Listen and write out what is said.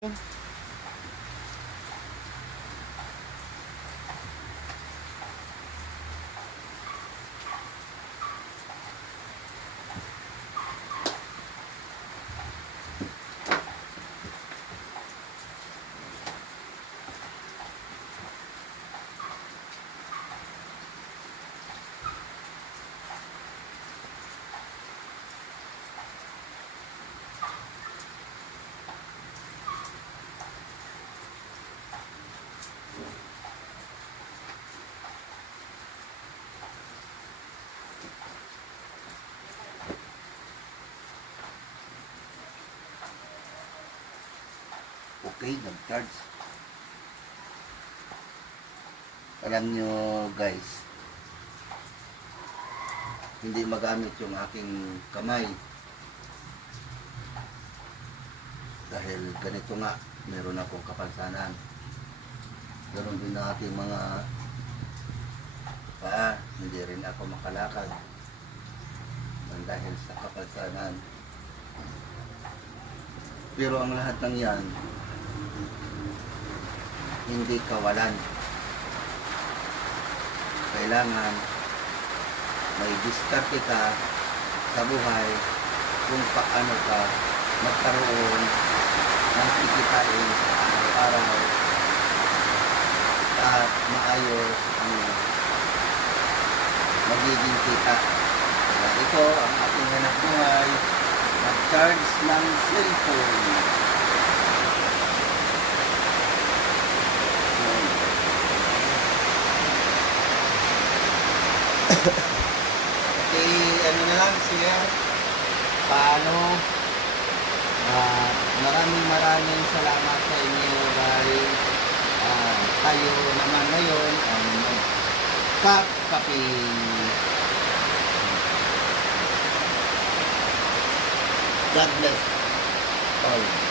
Okay, nag-charge. Alam nyo guys, hindi magamit yung aking kamay dahil ganito nga, meron akong kapansanan. Ganon din ang ating mga paa, hindi rin ako makalakad dahil sa kapansanan. Pero ang lahat ng yan hindi kawalan. Kailangan may diskarte ka sa buhay kung paano ka magkaroon ng kikitain sa araw-araw at maayos ang magiging kita. Kaya ito ang ating hanap buhay, mag-charge ng cellphone. Okay, ano na lang siya, paano, maraming salamat sa inyo dahil tayo naman ngayon ang magkakape. God bless all.